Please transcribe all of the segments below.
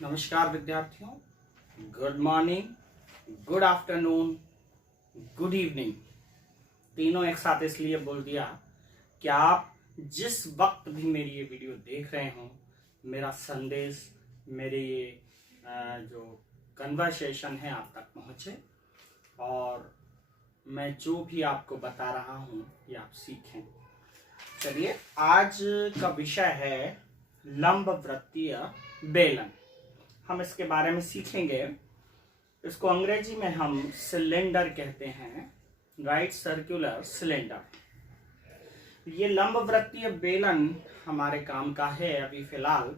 नमस्कार विद्यार्थियों, good morning, good afternoon, good evening, तीनों एक साथ इसलिए बोल दिया कि आप जिस वक्त भी मेरी ये वीडियो देख रहे हो, मेरा संदेश, मेरे ये जो कन्वर्सेशन है आप तक पहुँचे और मैं जो भी आपको बता रहा हूँ ये आप सीखें। चलिए, आज का विषय है लंबवृत्तीय बेलन। हम इसके बारे में सीखेंगे। इसको अंग्रेजी में हम सिलेंडर कहते हैं, राइट, सर्कुलर सिलेंडर। ये लंबवृत्तीय बेलन हमारे काम का है। अभी फिलहाल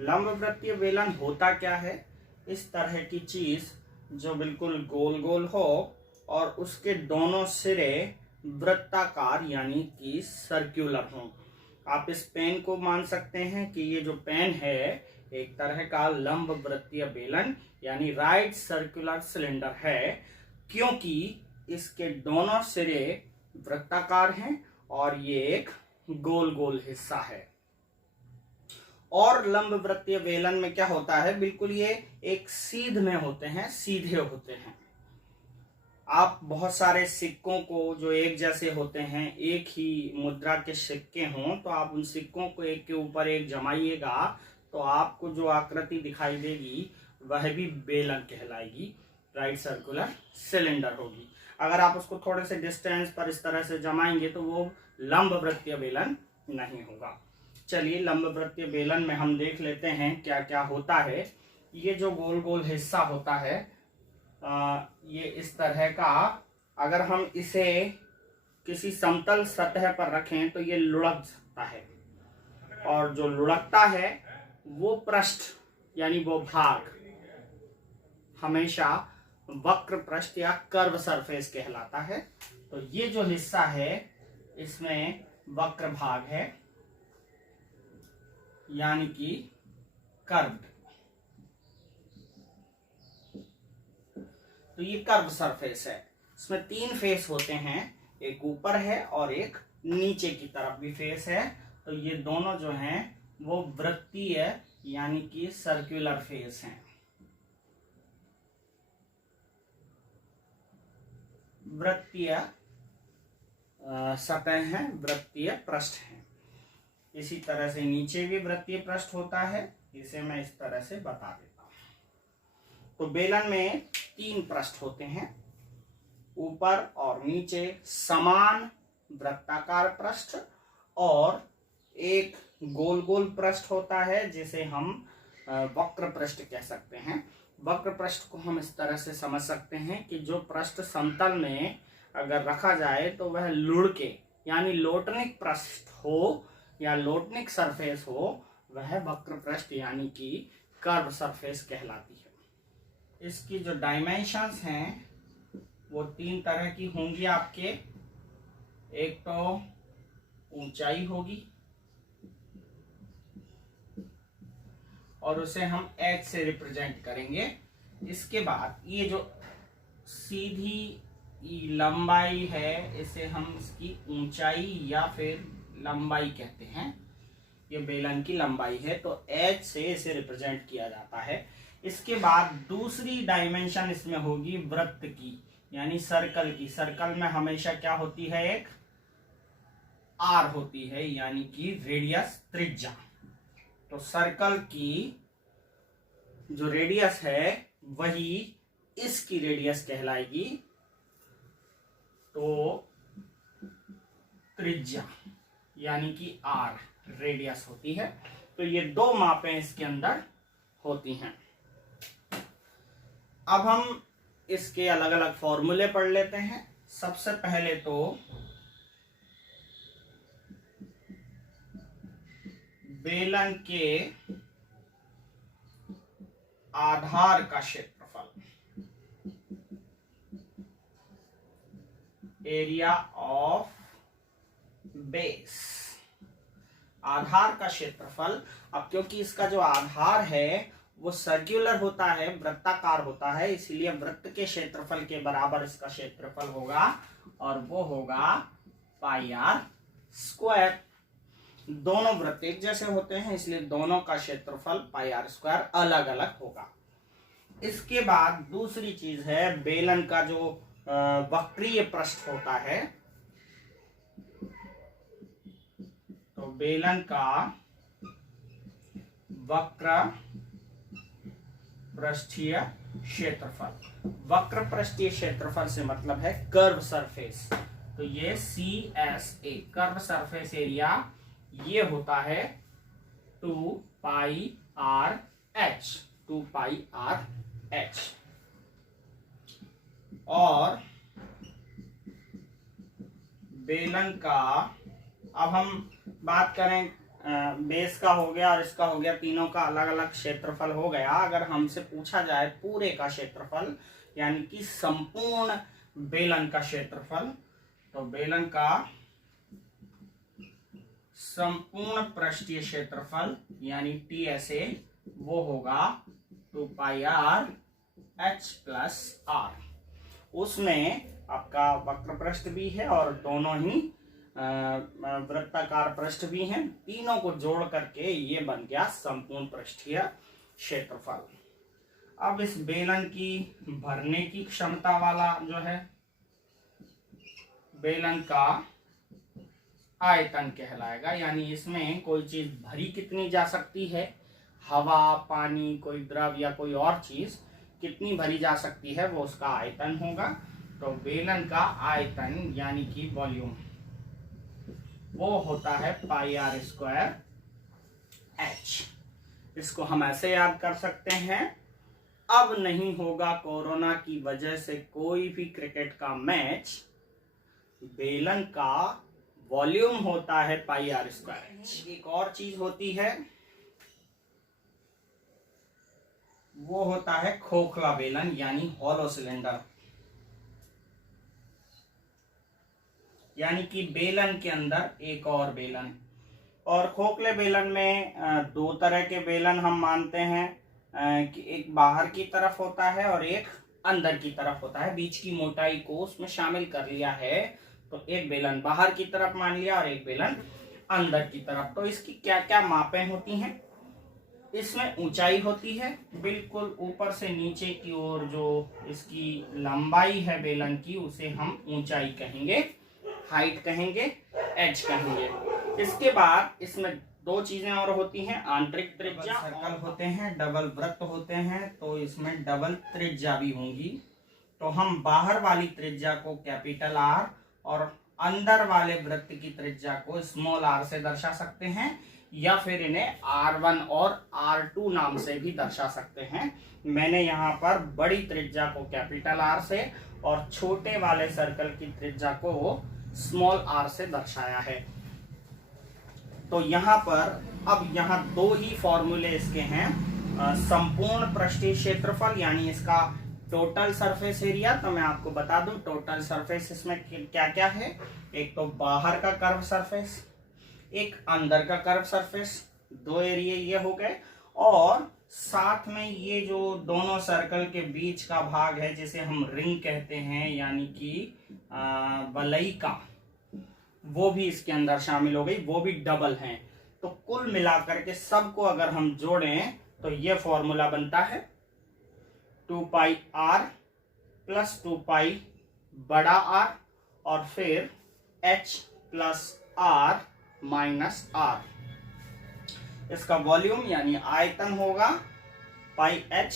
लंबवृत्तीय बेलन होता क्या है? इस तरह की चीज जो बिल्कुल गोल गोल हो और उसके दोनों सिरे वृत्ताकार यानी कि सर्कुलर हो। आप इस पेन को मान सकते हैं कि ये जो पेन है एक तरह का लंबवृत्तीय बेलन यानी राइट सर्कुलर सिलेंडर है, क्योंकि इसके दोनों सिरे वृत्ताकार हैं और ये एक गोल गोल हिस्सा है। और लंबवृत्तीय बेलन में क्या होता है, बिल्कुल ये एक सीध में होते हैं, सीधे होते हैं। आप बहुत सारे सिक्कों को जो एक जैसे होते हैं, एक ही मुद्रा के सिक्के हों, तो आप उन सिक्कों को एक के ऊपर एक जमाइएगा तो आपको जो आकृति दिखाई देगी वह भी बेलन कहलाएगी, राइट सर्कुलर सिलेंडर होगी। अगर आप उसको थोड़े से डिस्टेंस पर इस तरह से जमाएंगे तो वो लंबवृत्तीय बेलन नहीं होगा। चलिए, लंबवृत्तीय बेलन में हम देख लेते हैं क्या क्या होता है। ये जो गोल गोल हिस्सा होता है ये इस तरह का, अगर हम इसे किसी समतल सतह पर रखें तो ये लुढ़क सकता है, और जो लुढ़कता है वो पृष्ठ यानी वो भाग हमेशा वक्र पृष्ठ या कर्व सरफेस कहलाता है। तो ये जो हिस्सा है इसमें वक्र भाग है यानी कि कर्व्ड। तो ये कर्व सरफेस है। इसमें तीन फेस होते हैं, एक ऊपर है और एक नीचे की तरफ भी फेस है। तो ये दोनों जो हैं वो वृत्तीय यानी कि सर्कुलर फेस हैं। वृत्तीय सतह है, वृत्तीय पृष्ठ है। इसी तरह से नीचे भी वृत्तीय पृष्ठ होता है, इसे मैं इस तरह से बता देता हूं। तो बेलन में तीन पृष्ठ होते हैं, ऊपर और नीचे समान वृत्ताकार पृष्ठ, और एक गोल गोल पृष्ठ होता है जिसे हम वक्र पृष्ठ कह सकते हैं। वक्र पृष्ठ को हम इस तरह से समझ सकते हैं कि जो पृष्ठ समतल में अगर रखा जाए तो वह लुढ़के यानी लोटनिक पृष्ठ हो या लोटनिक सरफेस हो, वह वक्र पृष्ठ यानी कि कर्व सरफेस कहलाती है। इसकी जो डायमेंशंस हैं वो तीन तरह की होंगी आपके। एक तो ऊंचाई होगी और उसे हम h से रिप्रेजेंट करेंगे। इसके बाद ये जो सीधी लंबाई है इसे हम इसकी ऊंचाई या फिर लंबाई कहते हैं। ये बेलन की लंबाई है तो h से इसे रिप्रेजेंट किया जाता है। इसके बाद दूसरी डायमेंशन इसमें होगी वृत्त की यानी सर्कल की। सर्कल में हमेशा क्या होती है, एक r होती है यानी कि रेडियस, त्रिज्या। तो सर्कल की जो रेडियस है वही इसकी रेडियस कहलाएगी, तो त्रिज्या यानी कि r रेडियस होती है। तो ये दो मापें इसके अंदर होती हैं। अब हम इसके अलग अलग फॉर्मूले पढ़ लेते हैं। सबसे पहले तो बेलन के आधार का क्षेत्रफल, एरिया ऑफ बेस, आधार का क्षेत्रफल। अब क्योंकि इसका जो आधार है वो सर्कुलर होता है, वृत्ताकार होता है, इसलिए वृत्त के क्षेत्रफल के बराबर इसका क्षेत्रफल होगा और वो होगा पाई आर स्क्वायर। दोनों वृत्त एक जैसे होते हैं इसलिए दोनों का क्षेत्रफल पाई आर स्क्वायर अलग अलग होगा। इसके बाद दूसरी चीज है बेलन का जो वक्रीय पृष्ठ होता है, तो बेलन का वक्र पृष्ठीय क्षेत्रफल। वक्र पृष्ठीय क्षेत्रफल से मतलब है कर्व सरफेस, तो ये CSA कर्व सरफेस एरिया ये होता है 2 पाई आर एच, 2 पाई आर एच। और बेलन का, अब हम बात करें बेस का हो गया और इसका हो गया, तीनों का अलग अलग क्षेत्रफल हो गया। अगर हमसे पूछा जाए पूरे का क्षेत्रफल यानी कि संपूर्ण बेलन का क्षेत्रफल, तो बेलन का संपूर्ण पृष्ठीय क्षेत्रफल यानी TSA वो होगा 2 पाई आर एच प्लस आर। उसमें आपका वक्र पृष्ठ भी है और दोनों ही वृत्ताकार पृष्ठ भी हैं, तीनों को जोड़ करके ये बन गया संपूर्ण पृष्ठीय क्षेत्रफल। अब इस बेलन की भरने की क्षमता वाला जो है बेलन का आयतन कहलाएगा, यानी इसमें कोई चीज भरी कितनी जा सकती है, हवा, पानी, कोई द्रव या कोई और चीज कितनी भरी जा सकती है वो उसका आयतन होगा। तो बेलन का आयतन यानी कि वॉल्यूम वो होता है पाई आर स्क्वायर एच। इसको हम ऐसे याद कर सकते हैं, अब नहीं होगा कोरोना की वजह से कोई भी क्रिकेट का मैच, बेलन का वॉल्यूम होता है पाई आर स्क्वायर एच। एक और चीज होती है वो होता है खोखला बेलन यानी हॉलो सिलेंडर, यानी कि बेलन के अंदर एक और बेलन। और खोखले बेलन में दो तरह के बेलन हम मानते हैं कि एक बाहर की तरफ होता है और एक अंदर की तरफ होता है, बीच की मोटाई को उसमें शामिल कर लिया है, तो एक बेलन बाहर की तरफ मान लिया और एक बेलन अंदर की तरफ। तो इसकी क्या क्या मापें होती हैं, इसमें ऊंचाई होती है, बिल्कुल ऊपर से नीचे की ओर जो इसकी लंबाई है बेलन की उसे हम ऊंचाई कहेंगे, हाइट कहेंगे, एज कहेंगे। इसके बाद इसमें दो चीजें और होती हैं, आंतरिक त्रिज्या, सर्कल होते हैं, डबल वृत्त होते हैं, तो इसमें डबल त्रिज्या भी होंगी। तो हम बाहर वाली त्रिज्या को कैपिटल आर और अंदर वाले वृत्त की त्रिज्या को स्मॉल आर से दर्शा सकते हैं, या फिर इन्हें R1 और R2 नाम से भी दर्शा सकते हैं। मैंने यहाँ पर बड़ी त्रिज्या को कैपिटल आर से और छोटे वाले सर्कल की त्रिज्या को स्मॉल आर से दर्शाया है। तो यहाँ पर अब यहाँ दो ही फॉर्मूले इसके हैं, संपूर्ण पृष्ठीय क्षेत्रफल यानी इसका टोटल सरफेस एरिया। तो मैं आपको बता दूं टोटल सरफेस इसमें क्या क्या है, एक तो बाहर का कर्व सरफेस, एक अंदर का कर्व सरफेस, दो एरिया ये हो गए, और साथ में ये जो दोनों सर्कल के बीच का भाग है जिसे हम रिंग कहते हैं यानी कि वलयिका, वो भी इसके अंदर शामिल हो गई, वो भी डबल हैं। तो कुल मिलाकर के सबको अगर हम जोड़ें तो ये फॉर्मूला बनता है 2 पाई आर प्लस 2 पाई बड़ा आर और फिर h plus R minus R. इसका वॉल्यूम यानी आयतन होगा pi H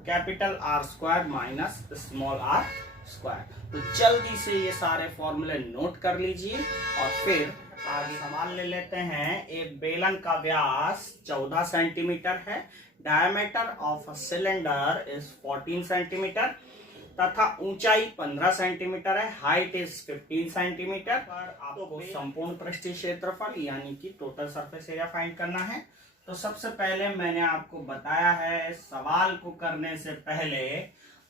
capital R square minus small R square. तो जल्दी से ये सारे फॉर्मूले नोट कर लीजिए और फिर आगे सवाल ले लेते हैं। एक बेलन का व्यास 14 सेंटीमीटर है, diameter of a cylinder is 14 centimetre तथा ऊंचाई 15 सेंटीमीटर है, हाइट इज 15 सेंटीमीटर। पर आपको संपूर्ण पृष्ठीय क्षेत्रफल यानी कि टोटल सरफेस एरिया फाइंड करना है। तो सबसे पहले मैंने आपको बताया है सवाल को करने से पहले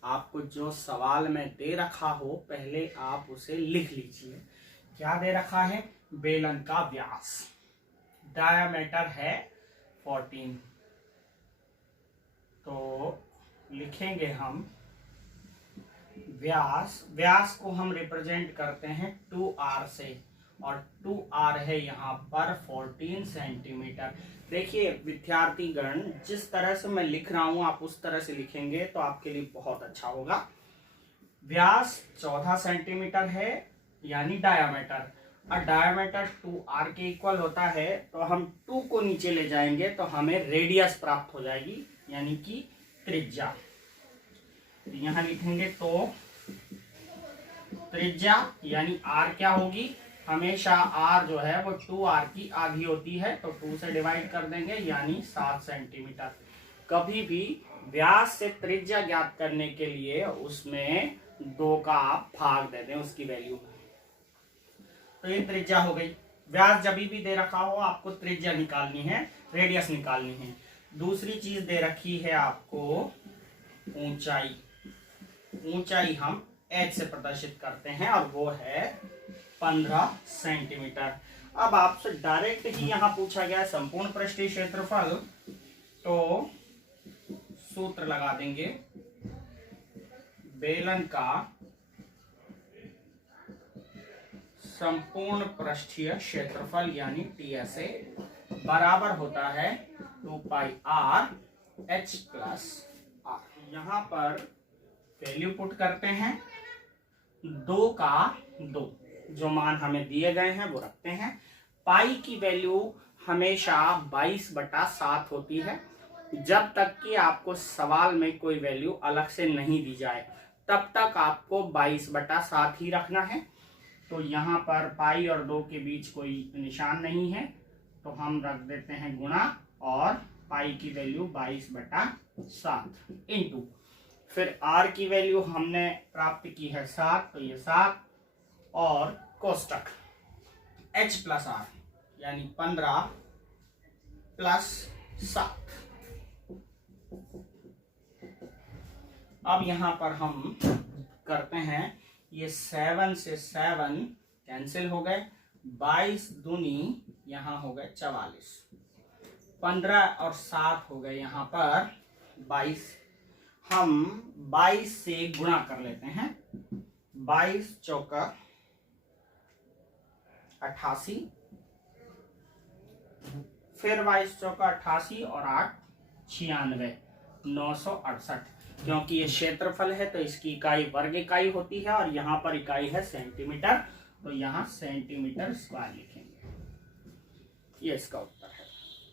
आपको जो सवाल में दे रखा हो पहले आप उसे लिख लीजिए। क्या दे रखा है, बेलन का व्यास, डायामीटर है 14, तो लिखेंगे हम व्यास को हम रिप्रेजेंट करते हैं 2r से, और 2r है यहाँ पर 14 सेंटीमीटर। देखिए विद्यार्थीगण, जिस तरह से मैं लिख रहा हूं आप उस तरह से लिखेंगे तो आपके लिए बहुत अच्छा होगा। व्यास 14 सेंटीमीटर है यानी डायामीटर, और डायामीटर 2r के इक्वल होता है, तो हम 2 को नीचे ले जाएंगे तो हमें रेडियस प्राप्त हो जाएगी यानी कि त्रिज्या। यहां लिखेंगे तो त्रिज्या यानी r क्या होगी, हमेशा r जो है वो 2r की आधी होती है, तो 2 से डिवाइड कर देंगे यानी 7 सेंटीमीटर। कभी भी व्यास से त्रिज्या ज्ञात करने के लिए उसमें 2 का आप भाग दे दें उसकी वैल्यू में, तो ये त्रिज्या हो गई। व्यास जब भी दे रखा हो आपको त्रिज्या निकालनी है, रेडियस निकालनी है। दूसरी चीज दे रखी है आपको ऊंचाई। ऊंचाई हम h से प्रदर्शित करते हैं और वो है 15 सेंटीमीटर। अब आपसे डायरेक्ट ही यहां पूछा गया संपूर्ण पृष्ठीय क्षेत्रफल, तो सूत्र लगा देंगे, बेलन का संपूर्ण पृष्ठीय क्षेत्रफल यानी TSA बराबर होता है 2πr h प्लस r। यहां पर वैल्यू पुट करते हैं, 2 का 2 जो मान हमें दिए गए हैं वो रखते हैं। पाई की वैल्यू हमेशा 22/7 होती है, जब तक कि आपको सवाल में कोई वैल्यू अलग से नहीं दी जाए तब तक आपको 22/7 ही रखना है। तो यहाँ पर पाई और 2 के बीच कोई निशान नहीं है, तो हम रख देते हैं गुणा, और पाई की वैल्यू 22/7 इंटू, फिर r की वैल्यू हमने प्राप्त की है 7, तो ये 7, और कोष्टक h प्लस r यानी 15 प्लस 7। अब यहां पर हम करते हैं, ये 7 से 7 कैंसिल हो गए, 22 दूनी यहां हो गए 44, 15 और 7 हो गए यहां पर 22। हम 22 से गुणा कर लेते हैं, 22 चौका 88, फिर 22 चौका 88 और 8 96, 968। क्योंकि ये क्षेत्रफल है तो इसकी इकाई वर्ग इकाई होती है, और यहाँ पर इकाई है सेंटीमीटर, तो यहाँ सेंटीमीटर स्क्वायर लिखेंगे। ये इसका उत्तर है।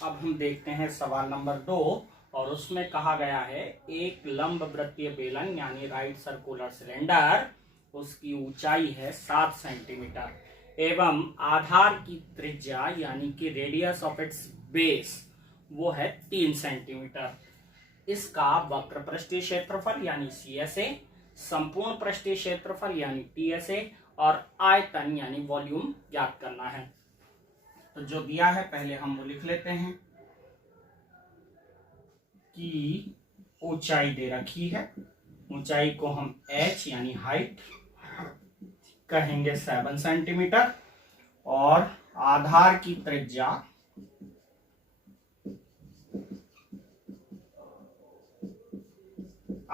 अब हम देखते हैं सवाल नंबर 2, और उसमें कहा गया है एक लंब वृत्तीय बेलन यानी राइट सर्कुलर सिलेंडर, उसकी ऊंचाई है 7 सेंटीमीटर एवं आधार की त्रिज्या यानी कि रेडियस ऑफ इट्स बेस वो है 3 सेंटीमीटर। इसका वक्र पृष्ठीय क्षेत्रफल यानी CSA, संपूर्ण पृष्ठीय क्षेत्रफल यानी TSA, और आयतन यानी वॉल्यूम ज्ञात करना है। तो जो दिया है पहले हम वो लिख लेते हैं कि ऊंचाई दे रखी है, ऊंचाई को हम h यानी हाइट कहेंगे 7 सेंटीमीटर, और आधार की त्रिज्या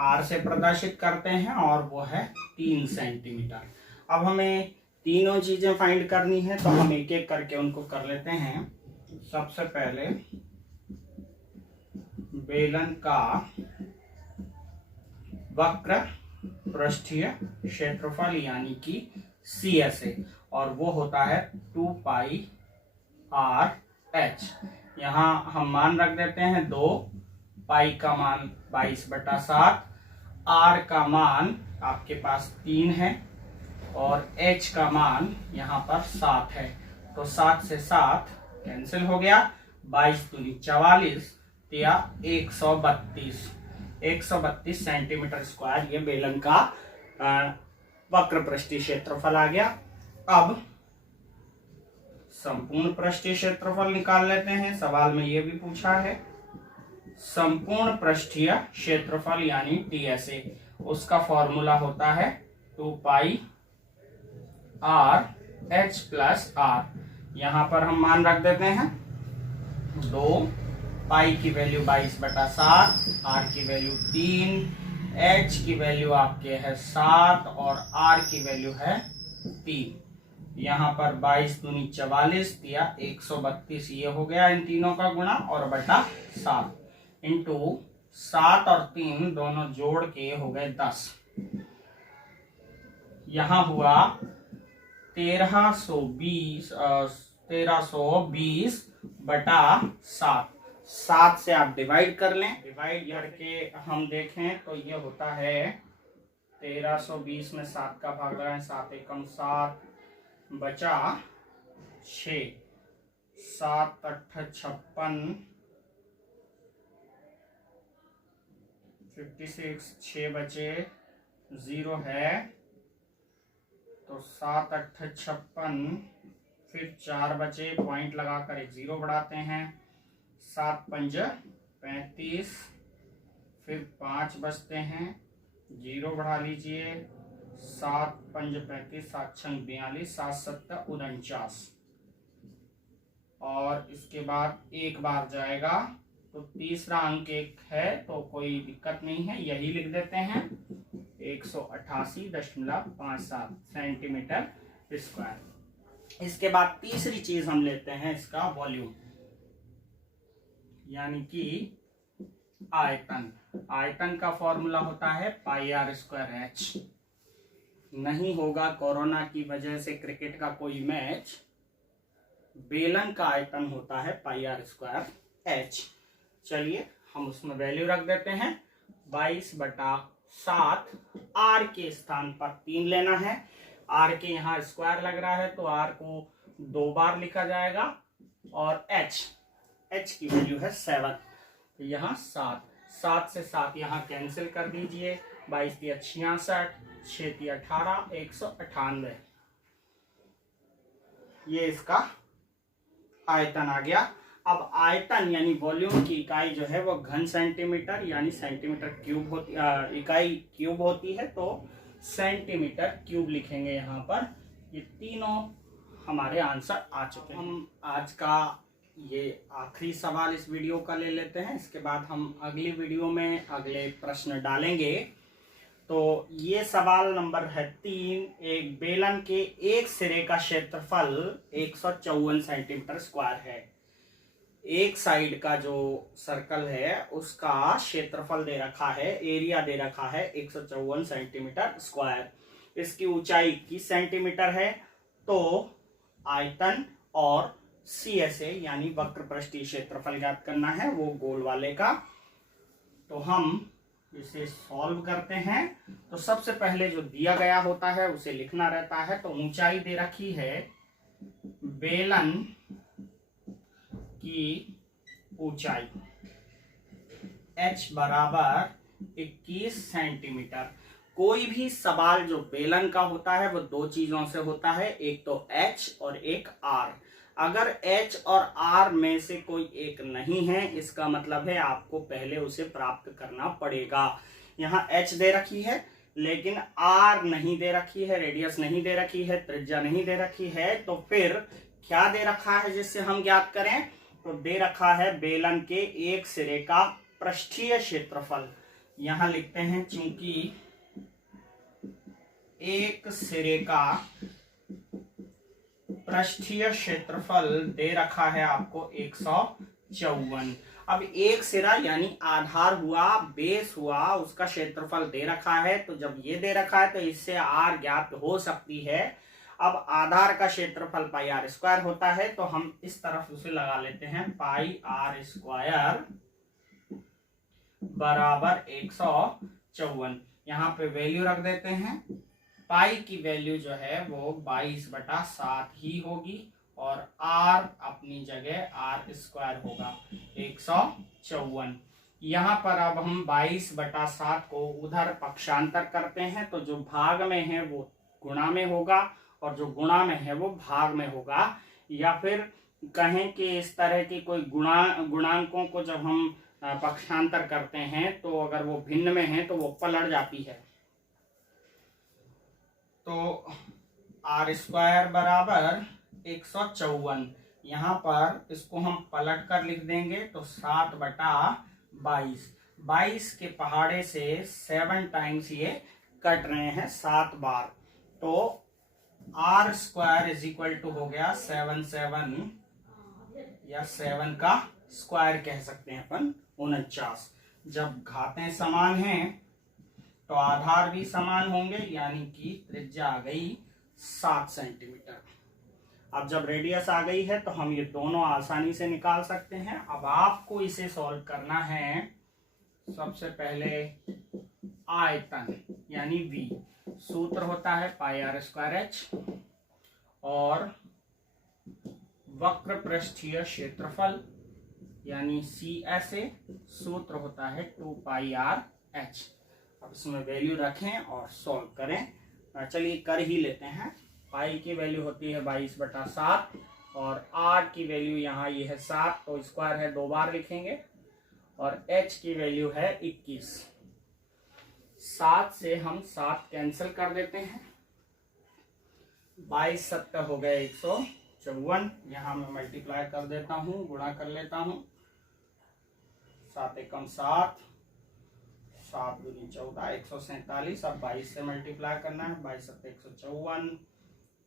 r से प्रदर्शित करते हैं और वो है 3 सेंटीमीटर। अब हमें तीनों चीजें फाइंड करनी है, तो हम एक एक करके उनको कर लेते हैं। सबसे पहले बेलन का वक्र पृष्ठीय क्षेत्रफल यानी कि CSA, और वो होता है 2πr h। यहाँ हम मान रख देते हैं 2, पाई का मान 22/7, r का मान आपके पास 3 है, और h का मान यहाँ पर 7 है, तो 7 से 7 कैंसिल हो गया, 22 दूनी 44 या 132 सेंटीमीटर स्क्वायर ये बेलन का वक्र पृष्ठीय क्षेत्रफल आ गया। अब संपूर्ण पृष्ठीय क्षेत्रफल निकाल लेते हैं, सवाल में ये भी पूछा है। संपूर्ण पृष्ठीय क्षेत्रफल यानी TSA, उसका फॉर्मूला होता है 2πr h प्लस r। यहां पर हम मान रख देते हैं 2, पाई की वैल्यू 22/7, आर की वैल्यू 3, एच की वैल्यू आपके है 7 और आर की वैल्यू है 3। यहाँ पर 22 दूनी 44 दिया 132, ये हो गया इन तीनों का गुणा और बटा 7 इंटू 7 और 3 दोनों जोड़ के हो गए 10। यहाँ हुआ 1320/7। 7 से आप डिवाइड कर लें, डिवाइड करके हम देखें तो ये होता है 1320 में 7 का भाग लगाएं, 7 एकम 7 बचा 6, 7 8 56, 56, 6 बचे 0 है तो 7 8 56, फिर 4 बचे, पॉइंट लगाकर एक 0 बढ़ाते हैं, 7 5 35, फिर 5 बचते हैं, 0 बढ़ा लीजिए, 7 5 35, 7 6 42, 7 7 49 और इसके बाद एक बार जाएगा तो तीसरा अंक 1 है तो कोई दिक्कत नहीं है, यही लिख देते हैं 188.57 सेंटीमीटर स्क्वायर। इसके बाद तीसरी चीज हम लेते हैं इसका वॉल्यूम, यानी कि आयतन। आयतन का फॉर्मूला होता है πr²h। नहीं होगा कोरोना की वजह से क्रिकेट का कोई मैच, बेलन का आयतन होता है πr²h। चलिए हम उसमें वैल्यू रख देते हैं 22/7। आर के स्थान पर 3 लेना है, आर के यहाँ स्क्वायर लग रहा है तो आर को 2 बार लिखा जाएगा और एच की वैल्यू है 7 तो यहाँ 7 से 7 यहाँ कैंसिल कर दीजिए, 22 × 66, 6 × 18, 198। ये इसका आयतन आ गया। अब आयतन यानी वॉल्यूम की इकाई जो है वो घन सेंटीमीटर यानी सेंटीमीटर क्यूब होती, इकाई क्यूब होती है तो सेंटीमीटर क्यूब लिखेंगे यहाँ पर। ये तीनों हमारे आंसर आ चुके हैं। हम आज का ये आखिरी सवाल इस वीडियो का ले लेते हैं, इसके बाद हम अगली वीडियो में अगले प्रश्न डालेंगे। तो ये सवाल नंबर है 3। एक बेलन के एक सिरे का क्षेत्रफल 154 सेंटीमीटर स्क्वायर है। एक साइड का जो सर्कल है उसका क्षेत्रफल दे रखा है, एरिया दे रखा है 154 सेंटीमीटर स्क्वायर। इसकी ऊंचाई 21 सेंटीमीटर है। तो आयतन और CSA यानी वक्र पृष्ठीय क्षेत्रफल ज्ञात करना है, वो गोल वाले का। तो हम इसे सॉल्व करते हैं। तो सबसे पहले जो दिया गया होता है उसे लिखना रहता है। तो ऊंचाई दे रखी है बेलन की ऊंचाई h बराबर 21 सेंटीमीटर। कोई भी सवाल जो बेलन का होता है वो 2 चीजों से होता है, एक तो h और एक r। अगर h और r में से कोई एक नहीं है इसका मतलब है आपको पहले उसे प्राप्त करना पड़ेगा। यहाँ h दे रखी है लेकिन r नहीं दे रखी है, रेडियस नहीं दे रखी है, त्रिज्या नहीं दे रखी है। तो फिर क्या दे रखा है जिससे हम ज्ञात करें? तो दे रखा है बेलन के एक सिरे का पृष्ठीय क्षेत्रफल। यहां लिखते हैं चूंकि एक सिरे का पृष्ठीय क्षेत्रफल दे रखा है आपको 154। अब एक सिरा यानी आधार हुआ, बेस हुआ, उसका क्षेत्रफल दे रखा है। तो जब ये दे रखा है तो इससे r ज्ञात हो सकती है। अब आधार का क्षेत्रफल πr² होता है तो हम इस तरफ उसे लगा लेते हैं, πr² बराबर 154। यहाँ पे वैल्यू रख देते हैं। पाई की वैल्यू जो है वो 22/7 ही होगी और r अपनी जगह r² होगा 154। यहाँ पर अब हम 22/7 को उधर पक्षांतर करते हैं तो जो भाग में है वो गुणा में होगा और जो गुणा में है वो भाग में होगा। या फिर कहें कि इस तरह की कोई गुणांकों को जब हम पक्षांतर करते हैं तो अगर वो भिन्न में है तो वो पलट जाती है। तो r² बराबर 154। यहाँ पर इसको हम पलट कर लिख देंगे तो 7/22। 22 के पहाड़े से 7 टाइम्स ये कट रहे हैं, 7 बार। तो R square is equal to हो गया 7 या 7 का स्क्वायर कह सकते हैं अपन, 49। जब घातें समान हैं तो आधार भी समान होंगे, यानी कि त्रिज्या आ गई 7 सेंटीमीटर। अब जब रेडियस आ गई है तो हम ये दोनों आसानी से निकाल सकते हैं। अब आपको इसे सॉल्व करना है। सबसे पहले आयतन यानी V, सूत्र होता है πr²h, और वक्र पृष्ठीय क्षेत्रफल यानी CSA, सूत्र होता है 2πrh। अब इसमें वैल्यू रखें और सॉल्व करें। चलिए कर ही लेते हैं। पाई की वैल्यू होती है 22/7 और r की वैल्यू यहाँ ये है 7, तो स्क्वायर है 2 बार लिखेंगे, और h की वैल्यू है 21। 7 से हम 7 कैंसिल कर देते हैं। 22 7 हो गए 154। यहाँ मैं मल्टीप्लाई कर देता हूँ, गुणा कर लेता हूँ। 7 एकम 7, 7 दूनी 14, 147। अब 22 से मल्टीप्लाई करना है। 22 7 154,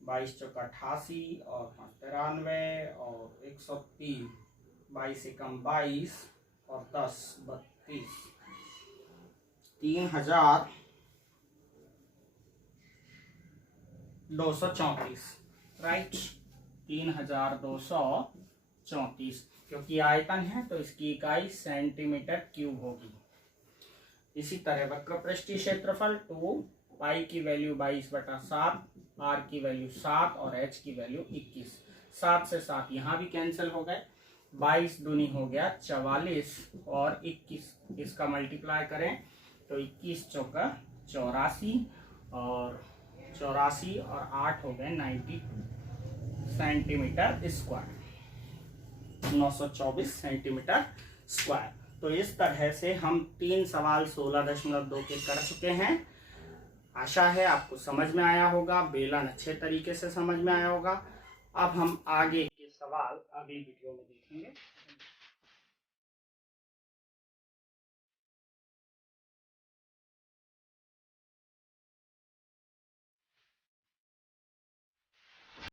22 चौका 88 और 5 93 और 103। 22 एकम 22 और 10 32। 3234, राइट, 3234। क्योंकि आयतन है तो इसकी इकाई सेंटीमीटर क्यूब होगी। इसी तरह वक्र पृष्ठीय क्षेत्रफल 2, पाई की वैल्यू 22/7, आर की वैल्यू 7 और एच की वैल्यू 21। 7 से 7 यहाँ भी कैंसिल हो गए। 22 दूनी हो गया 44 और 21, इसका मल्टीप्लाई करें तो 21 चौका 84 और 84 और 8 हो गए 92 सेंटीमीटर स्क्वायर, 924 सेंटीमीटर स्क्वायर। तो इस तरह से हम 3 सवाल 16.2 के कर चुके हैं। आशा है आपको समझ में आया होगा, बेलन अच्छे तरीके से समझ में आया होगा। अब हम आगे के सवाल अगली वीडियो में देखेंगे।